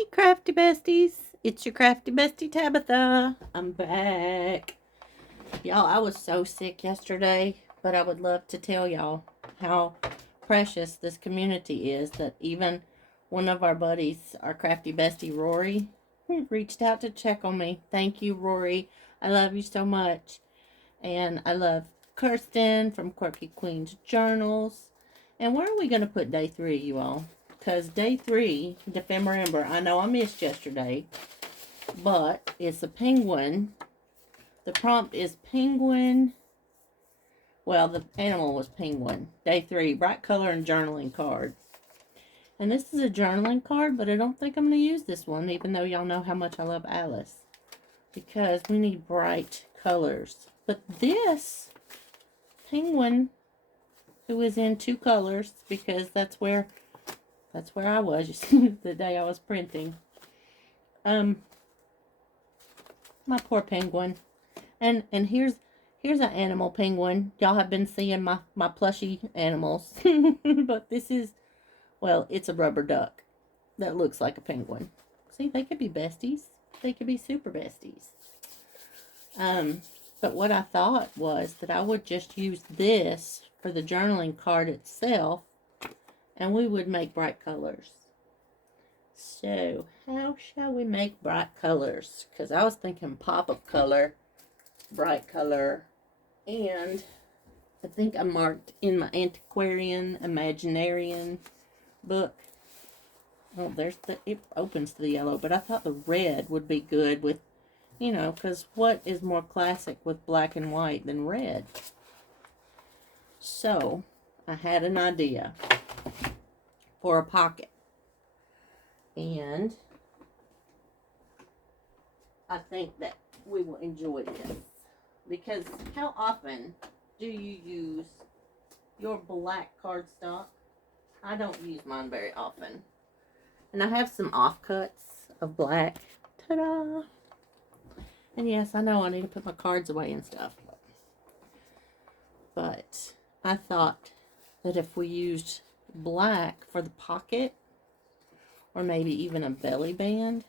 Hey, crafty besties. It's your crafty bestie Tabitha. I'm back. Y'all, I was so sick yesterday, but I would love to tell y'all how precious this community is that even one of our buddies, our crafty bestie Rory, reached out to check on me. Thank you, Rory. I love you so much. And I love Kirsten from Quirky Queen's Journals. And where are we going to put day 3, you all? Because day 3, Defember, I know I missed yesterday, but it's a penguin. The prompt is penguin. Well, the animal was penguin. Day 3, bright color and journaling card. And this is a journaling card, but I don't think I'm going to use this one, even though y'all know how much I love Alice. Because we need bright colors. But this penguin, who is in 2 colors, because that's where I was the day I was printing. My poor penguin. And here's an animal penguin. Y'all have been seeing my plushy animals. But this is, well, it's a rubber duck that looks like a penguin. See, they could be besties. They could be super besties. But what I thought was that I would just use this for the journaling card itself, and we would make bright colors. So, how shall we make bright colors? Because I was thinking pop of color, bright color, and I think I marked in my Antiquarian Imaginarian book. Oh, it opens to the yellow, but I thought the red would be good with, because what is more classic with black and white than red? So, I had an idea for a pocket. And I think that we will enjoy this. Because how often do you use your black cardstock? I don't use mine very often. And I have some offcuts of black. Ta-da! And yes, I know I need to put my cards away and stuff. But I thought that if we used black for the pocket, or maybe even a belly band.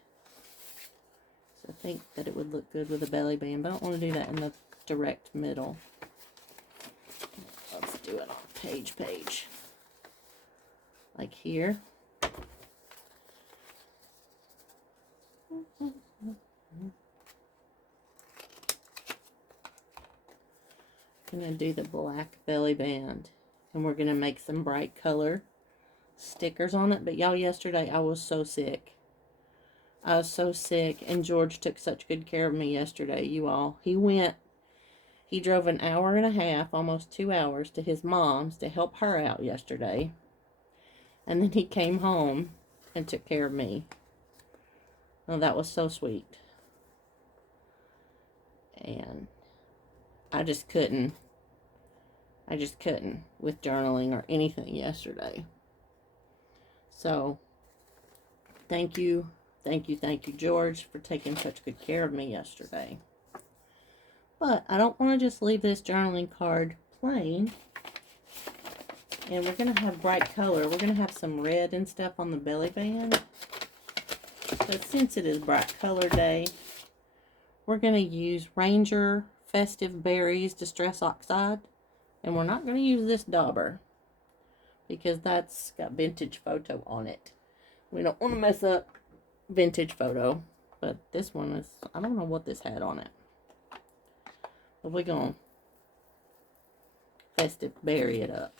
So I think that it would look good with a belly band, but I don't want to do that in the direct middle. Let's do it on page. Like here. I'm going to do the black belly band. And we're going to make some bright color stickers on it. But y'all, yesterday I was so sick. And George took such good care of me yesterday, you all. He drove an hour and a half, almost 2 hours, to his mom's to help her out yesterday. And then he came home and took care of me. Oh, that was so sweet. And I just couldn't with journaling or anything yesterday. So, thank you, George, for taking such good care of me yesterday. But I don't want to just leave this journaling card plain. And we're going to have bright color. We're going to have some red and stuff on the belly band. But since it is bright color day, we're going to use Ranger Festive Berries Distress Oxide. And we're not going to use this dauber, because that's got vintage photo on it. We don't want to mess up vintage photo. But this one is, I don't know what this had on it. But we're going to festive berry it up.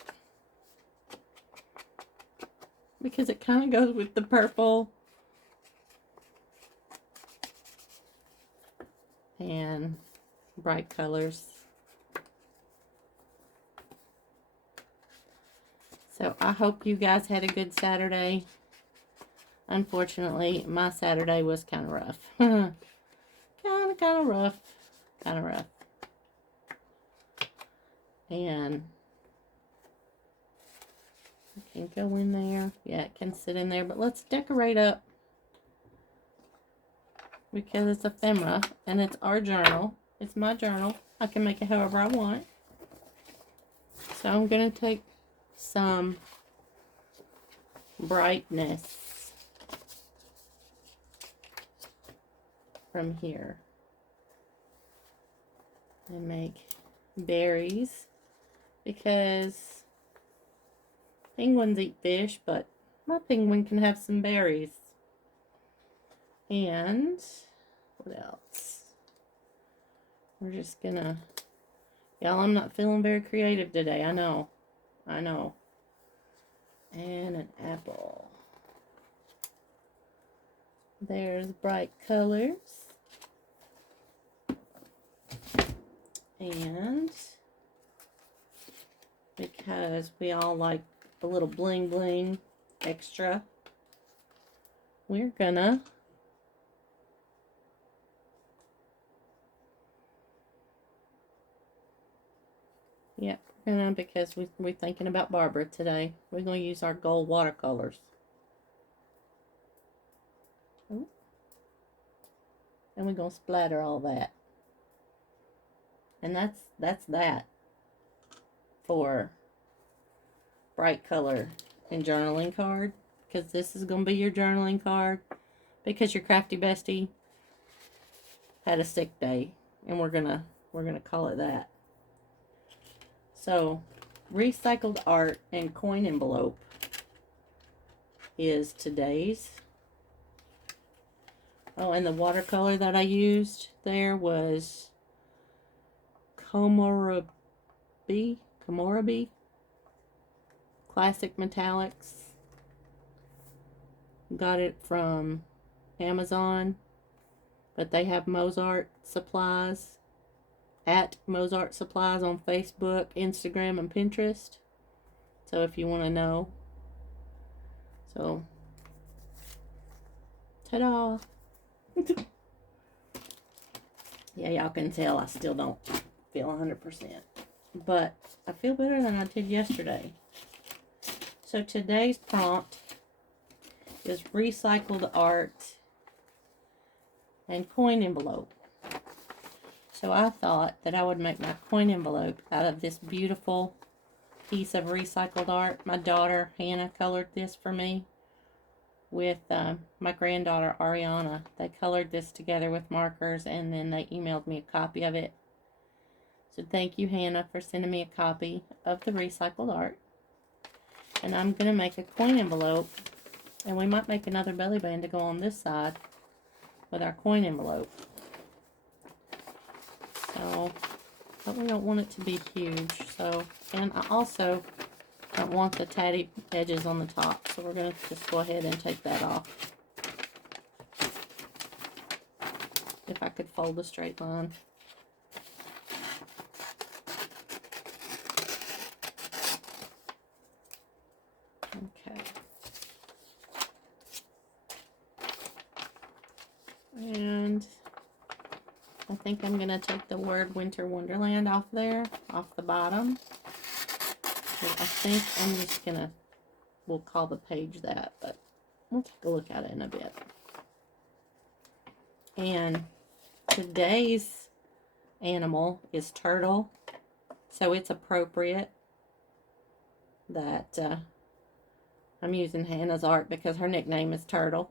Because it kind of goes with the purple. And bright colors. So I hope you guys had a good Saturday. Unfortunately, my Saturday was kind of rough. kind of rough. And it can go in there. Yeah, it can sit in there. But let's decorate up. Because it's ephemera. And it's our journal. It's my journal. I can make it however I want. So I'm going to take some brightness from here and make berries, because penguins eat fish, but my penguin can have some berries. And what else? We're just gonna, y'all, I'm not feeling very creative today. I know. And an apple. There's bright colors. And because we all like a little bling bling extra, we're gonna because we're thinking about Barbara today, we're going to use our gold watercolors. Ooh. And we're going to splatter all that. And that's that for bright color and journaling card, because this is going to be your journaling card, because your crafty bestie had a sick day, and we're going to call it that. So, recycled art and coin envelope is today's. Oh, and the watercolor that I used there was Komorebi Classic Metallics. Got it from Amazon, but they have Mozart Supplies at Mozart Supplies on Facebook, Instagram, and Pinterest. So if you want to know. So, ta-da! Yeah, y'all can tell I still don't feel 100%. But I feel better than I did yesterday. So today's prompt is recycled art and coin envelope. So I thought that I would make my coin envelope out of this beautiful piece of recycled art. My daughter, Hannah, colored this for me with my granddaughter, Ariana. They colored this together with markers, and then they emailed me a copy of it. So thank you, Hannah, for sending me a copy of the recycled art. And I'm going to make a coin envelope, and we might make another belly band to go on this side with our coin envelope. So, but we don't want it to be huge. So, and I also don't want the tatty edges on the top. So we're going to just go ahead and take that off. If I could fold a straight line. Okay. And I think I'm going to take the word Winter Wonderland off there, off the bottom. So I think I'm just going to, we'll call the page that, but we'll take a look at it in a bit. And today's animal is turtle, so it's appropriate that I'm using Hannah's art because her nickname is Turtle.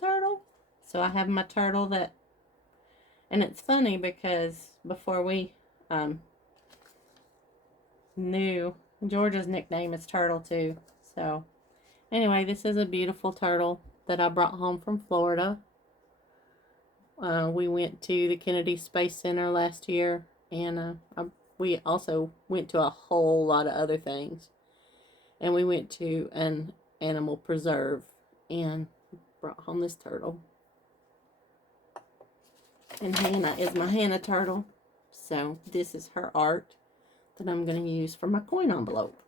Turtle. So I have my turtle that, and it's funny because before we knew, Georgia's nickname is Turtle too. So anyway, this is a beautiful turtle that I brought home from Florida. We went to the Kennedy Space Center last year, and we also went to a whole lot of other things. And we went to an animal preserve and brought home this turtle. And Hannah is my Hannah turtle. So this is her art that I'm going to use for my coin envelope.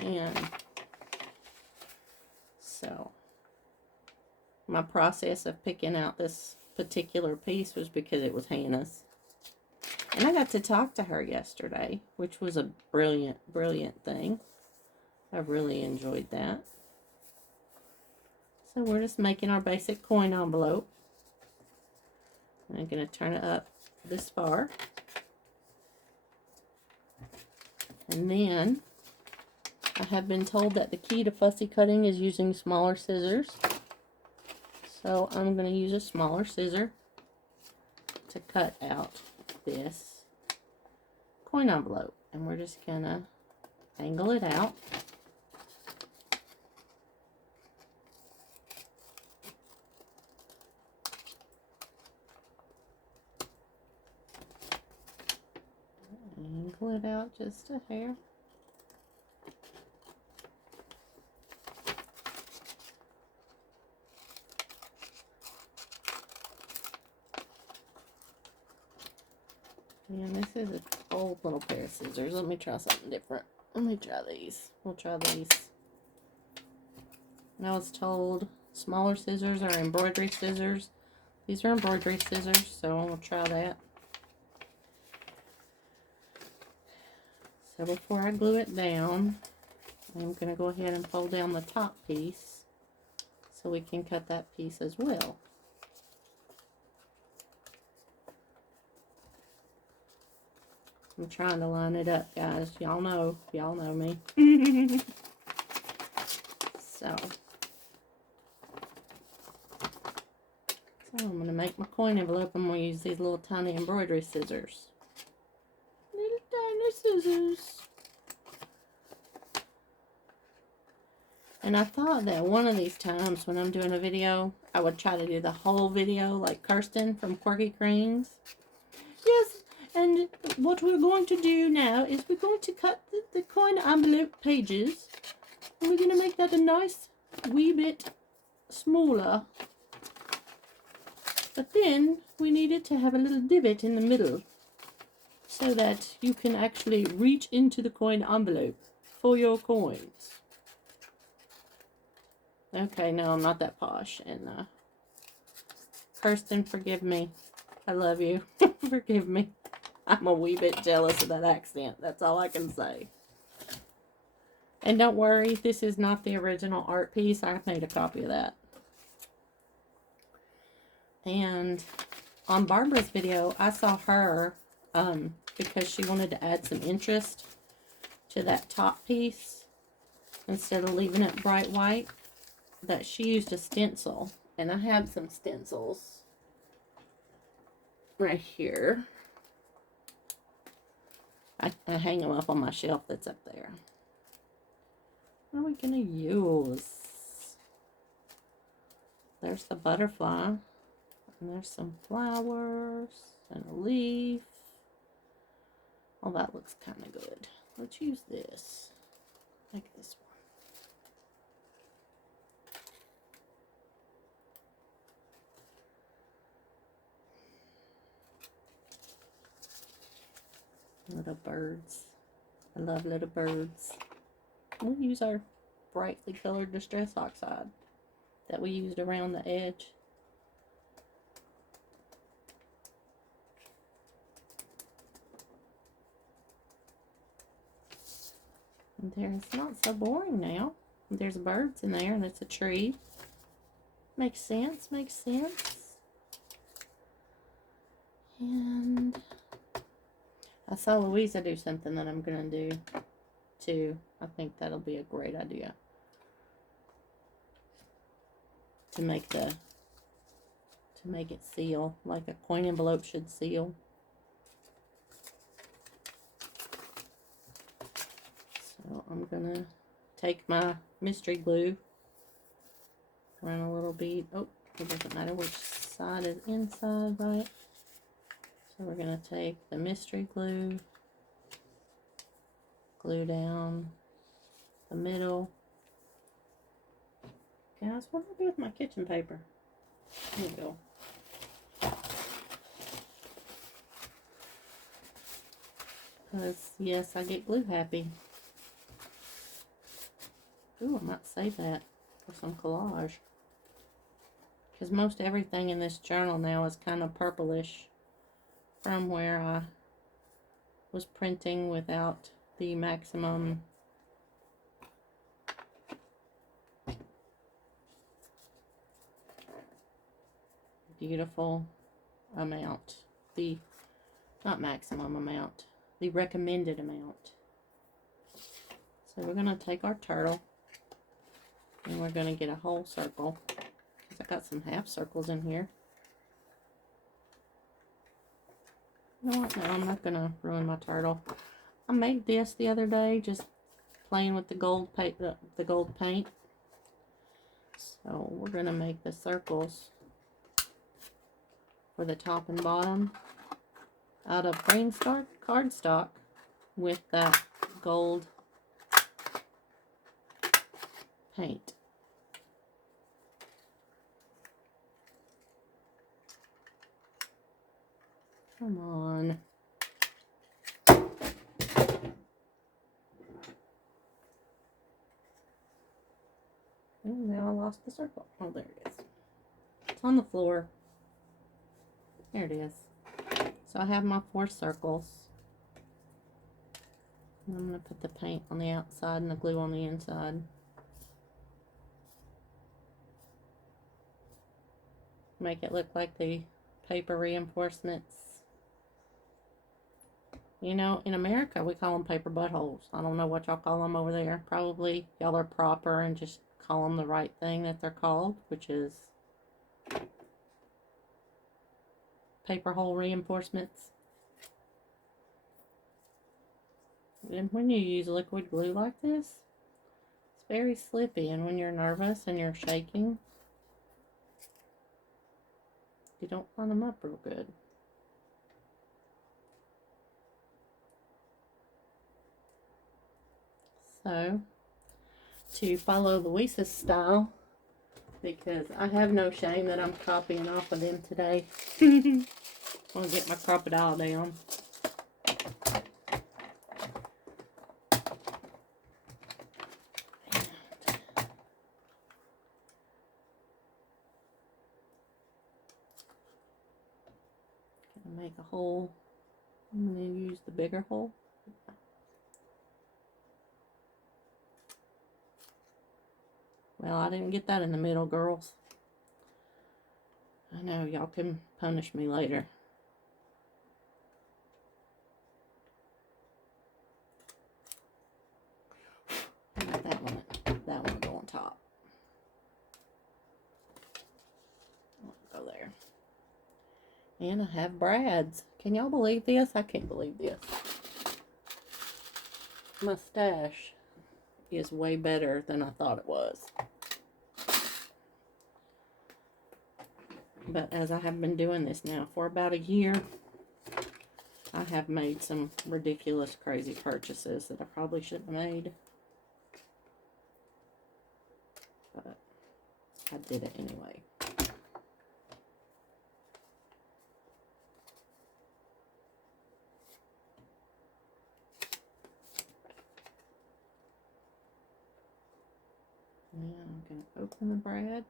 And so my process of picking out this particular piece was because it was Hannah's. And I got to talk to her yesterday, which was a brilliant thing. I really enjoyed that. So we're just making our basic coin envelope. I'm going to turn it up this far. And then I have been told that the key to fussy cutting is using smaller scissors. So I'm going to use a smaller scissor to cut out this coin envelope. And we're just going to angle it out. Angle it out just a hair. And this is an old little pair of scissors. Let me try something different. Let me try these. We'll try these. And I was told smaller scissors are embroidery scissors. These are embroidery scissors, so we'll try that. So before I glue it down, I'm going to go ahead and fold down the top piece so we can cut that piece as well. I'm trying to line it up, guys. Y'all know me. So I'm going to make my coin envelope. I'm going to use these little tiny embroidery scissors. Little tiny scissors. And I thought that one of these times when I'm doing a video, I would try to do the whole video like Kirsten from Quirky Cranes. Yes, and what we're going to do now is we're going to cut the coin envelope pages. And we're going to make that a nice wee bit smaller. But then we need it to have a little divot in the middle so that you can actually reach into the coin envelope for your coins. Okay, no, I'm not that posh. And Kirsten, forgive me. I love you. Forgive me. I'm a wee bit jealous of that accent. That's all I can say. And don't worry, this is not the original art piece. I made a copy of that. And on Barbara's video, I saw her, because she wanted to add some interest to that top piece, instead of leaving it bright white, that she used a stencil. And I have some stencils right here. I hang them up on my shelf that's up there. What are we going to use? There's the butterfly. And there's some flowers and a leaf. Oh, that looks kind of good. Let's use this. Like this one. Little birds. I love little birds. We'll use our brightly colored Distress Oxide that we used around the edge. And there's not so boring now. There's birds in there and it's a tree. Makes sense, makes sense. And I saw Louisa do something that I'm going to do too. I think that'll be a great idea. To make it seal like a coin envelope should seal. So I'm going to take my mystery glue, run a little bead. Oh, it doesn't matter which side is inside, right? So we're going to take the mystery glue, glue down the middle. Guys, what do I do with my kitchen paper? There we go. Because, yes, I get glue happy. Ooh, I might save that for some collage. Because most everything in this journal now is kind of purplish from where I was printing without the maximum beautiful amount. The, not maximum amount, the recommended amount. So we're going to take our turtle and we're going to get a whole circle. I got some half circles in here. You know what? No, I'm not going to ruin my turtle. I made this the other day, just playing with the gold paint. So we're going to make the circles for the top and bottom out of green cardstock with that gold paint. Come on. Oh, now I lost the circle. Oh, there it is. It's on the floor. There it is. So I have my 4 circles. And I'm going to put the paint on the outside and the glue on the inside. Make it look like the paper reinforcements. You know, in America, we call them paper buttholes. I don't know what y'all call them over there. Probably y'all are proper and just call them the right thing that they're called, which is paper hole reinforcements. And when you use liquid glue like this, it's very slippy. And when you're nervous and you're shaking, you don't line them up real good. So, to follow Louisa's style, because I have no shame that I'm copying off of them today. I'm going to get my crocodile down. Gonna make a hole and then use the bigger hole. Well, I didn't get that in the middle, girls. I know, y'all can punish me later. I got that one will go on top. Go there. And I have brads. Can y'all believe this? I can't believe this. My stash is way better than I thought it was. But as I have been doing this now for about a year, I have made some ridiculous, crazy purchases that I probably shouldn't have made. But I did it anyway. And I'm going to open the brad.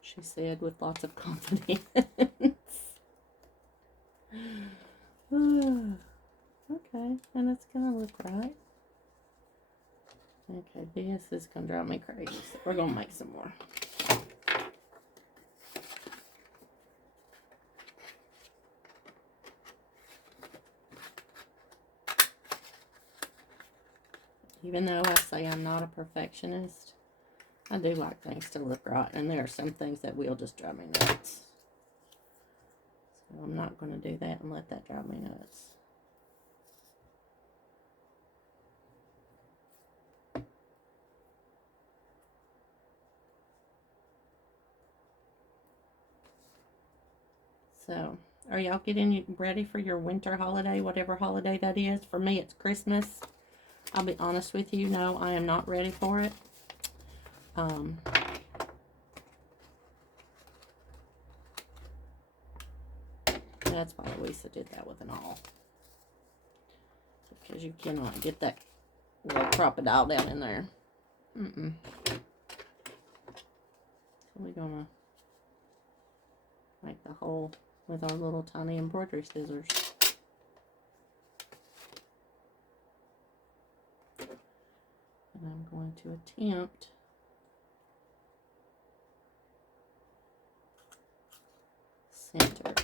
She said with lots of confidence. Okay, and it's going to look right. Okay, this is going to drive me crazy. So we're going to make some more. Even though I say I'm not a perfectionist, I do like things to look right, and there are some things that will just drive me nuts. So I'm not going to do that and let that drive me nuts. So, are y'all getting ready for your winter holiday, whatever holiday that is? For me, it's Christmas. I'll be honest with you, no, I am not ready for it. That's why Louisa did that with an awl. Because you cannot get that little crocodile down in there. So we're gonna make the hole with our little tiny embroidery scissors. And I'm going to attempt center.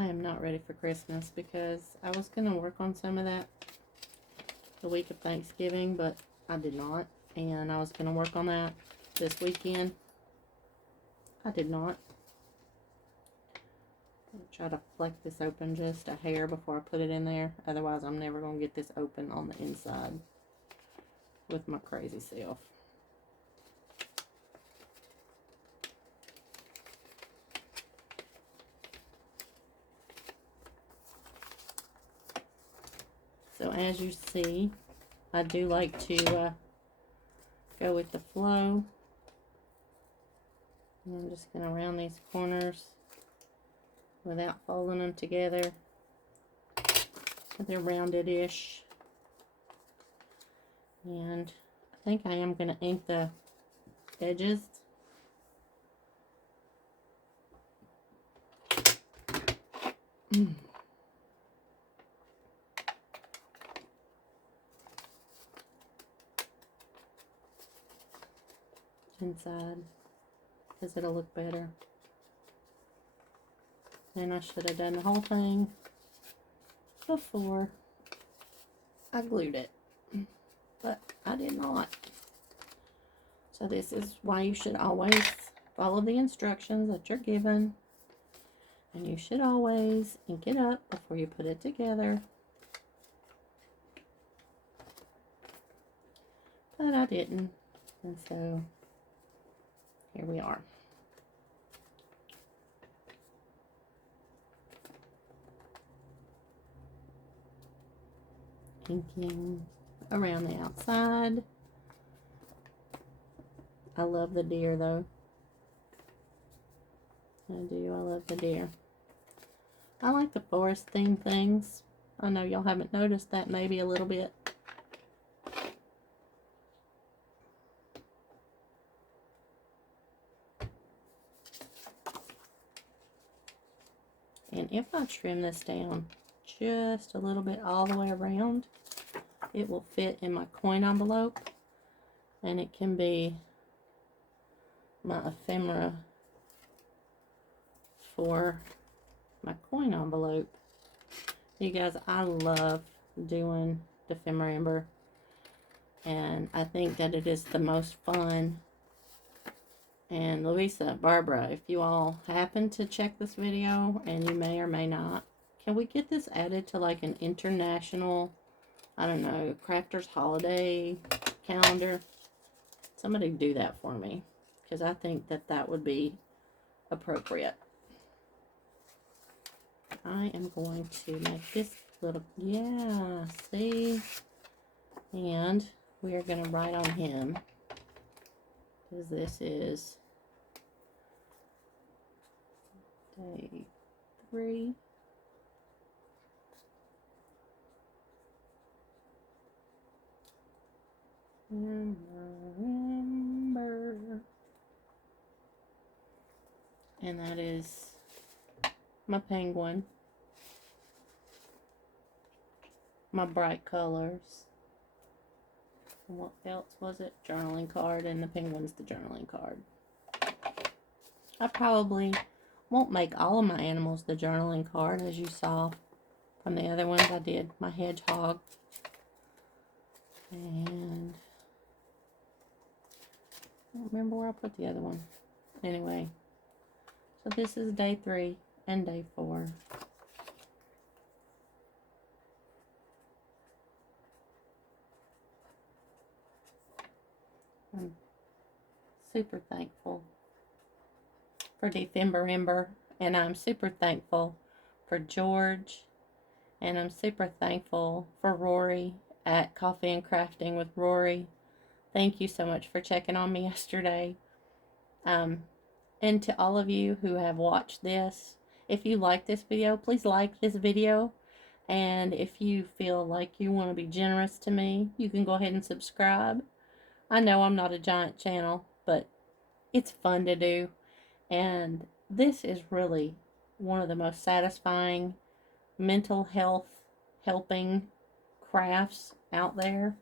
I am not ready for Christmas because I was going to work on some of that the week of Thanksgiving, but I did not. And I was going to work on that this weekend. I did not. I'll try to flex this open just a hair before I put it in there. Otherwise, I'm never going to get this open on the inside with my crazy self. So as you see, I do like to go with the flow. And I'm just going to round these corners without folding them together. So they're rounded-ish. And I think I am going to ink the edges. Inside, because it'll look better. And I should have done the whole thing before I glued it, but I did not. So this is why you should always follow the instructions that you're given, and you should always ink it up before you put it together. But I didn't, and so here we are. Inking around the outside. I love the deer though. I do, I love the deer. I like the forest theme things. I know y'all haven't noticed that maybe a little bit. And if I trim this down just a little bit all the way around, it will fit in my coin envelope, and it can be my ephemera for my coin envelope. You guys, I love doing the ephemera, and I think that it is the most fun. And Louisa, Barbara, if you all happen to check this video, and you may or may not, can we get this added to like an international, I don't know, crafters holiday calendar? Somebody do that for me, because I think that that would be appropriate. I am going to make this little, yeah, see? And we are going to write on him, because this is day 3. Remember. And that is my penguin. My bright colors. And what else was it? Journaling card, and the penguin's the journaling card. I probably won't make all of my animals the journaling card, as you saw from the other ones I did. My hedgehog. And I don't remember where I put the other one. Anyway, so this is day 3 and day 4. I'm super thankful for December, and I'm super thankful for George, and I'm super thankful for Rory at Coffee and Crafting with Rory. Thank you so much for checking on me yesterday. And to all of you who have watched this, if you like this video, please like this video. And if you feel like you want to be generous to me, you can go ahead and subscribe. I know I'm not a giant channel, but it's fun to do. And this is really one of the most satisfying mental health helping crafts out there.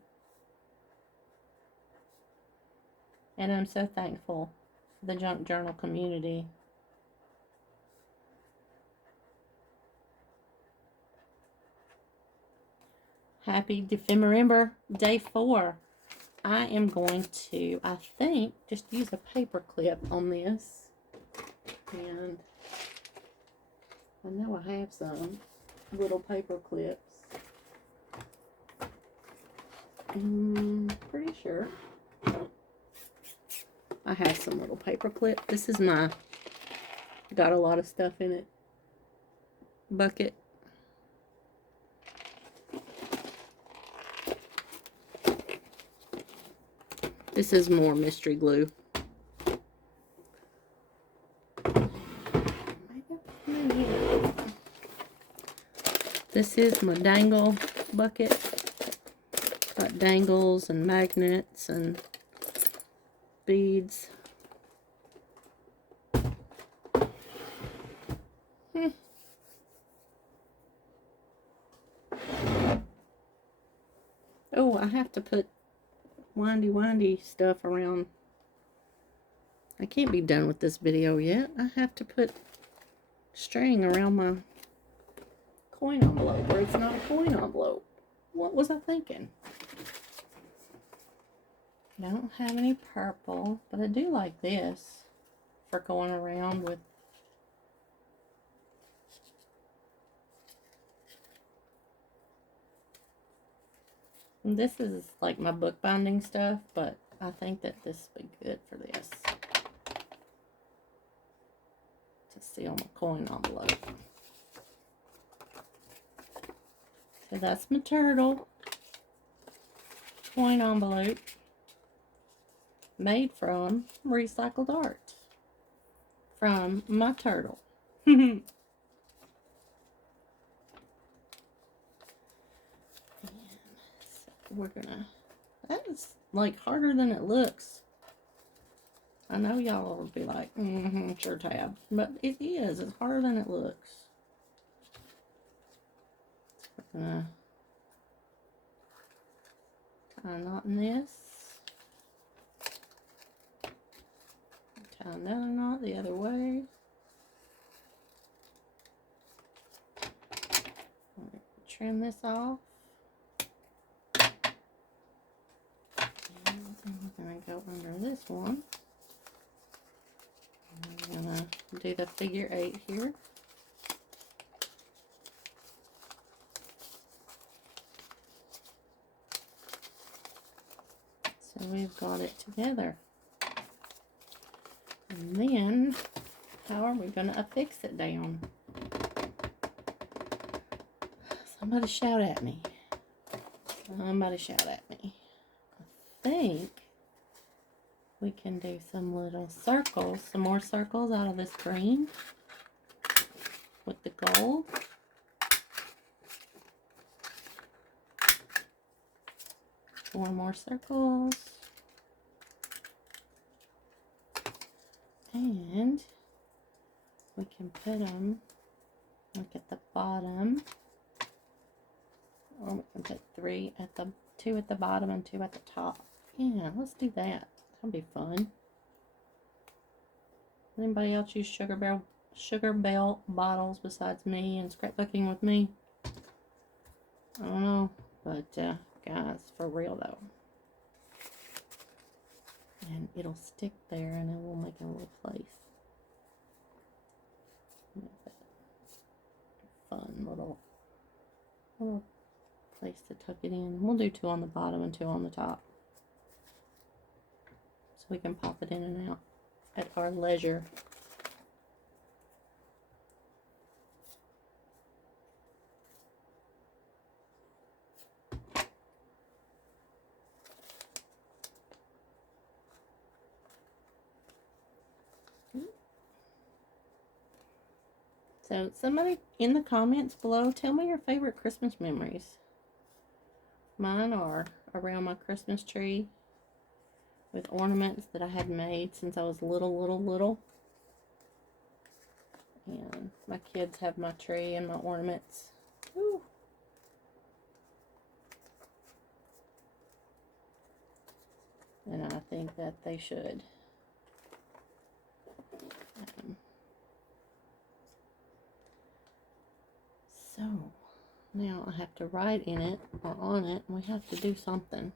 And I'm so thankful for the junk journal community. Happy December day 4. I am going to, I think, just use a paper clip on this. And I know I have some little paper clips. Pretty sure I have some little paper clip. This is my, got a lot of stuff in it, bucket. This is more mystery glue. This is my dangle bucket. Got dangles and magnets and beads. Oh, I have to put windy stuff around. I can't be done with this video yet. I have to put string around my coin envelope, or it's not a coin envelope. What was I thinking? I don't have any purple, but I do like this for going around with. And this is like my bookbinding stuff, but I think that this would be good for this. To seal my coin envelope. So that's my turtle coin envelope made from recycled art from my turtle. So we're gonna, that is like harder than it looks. I know y'all will be like, sure tab, but it is, it's harder than it looks. We're gonna tie a knot in this. Tie another knot the other way. Trim this off. And then we're going to go under this one. I'm going to do the figure 8 here. So we've got it together. And then, how are we going to affix it down? Somebody shout at me. Somebody shout at me. I think we can do some little circles, some more circles out of this green with the gold. Four more circles. And we can put them like at the bottom. Or we can put 3 at the, 2 at the bottom and 2 at the top. Yeah, let's do that. That'll be fun. Anybody else use Sugar Bell bottles besides me and scrapbooking with me? I don't know, but guys, for real though. And it'll stick there, and it will make a little place. Fun little place to tuck it in. We'll do 2 on the bottom and 2 on the top, so we can pop it in and out at our leisure. So somebody in the comments below, tell me your favorite Christmas memories. Mine are around my Christmas tree with ornaments that I had made since I was little. And my kids have my tree and my ornaments. Woo. And I think that they should. So, Now I have to write in it or on it, and we have to do something.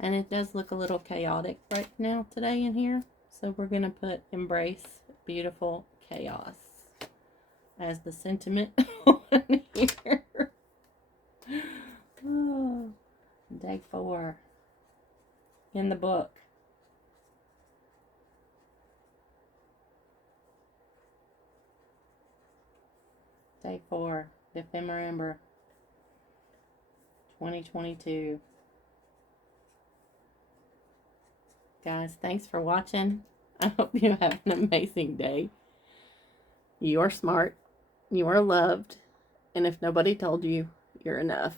And it does look a little chaotic right now today in here. So we're going to put embrace beautiful chaos as the sentiment on here. Oh, day 4 in the book. Day 4, December 2022. Guys, thanks for watching. I hope you have an amazing day. You are smart. You are loved. And if nobody told you, you're enough.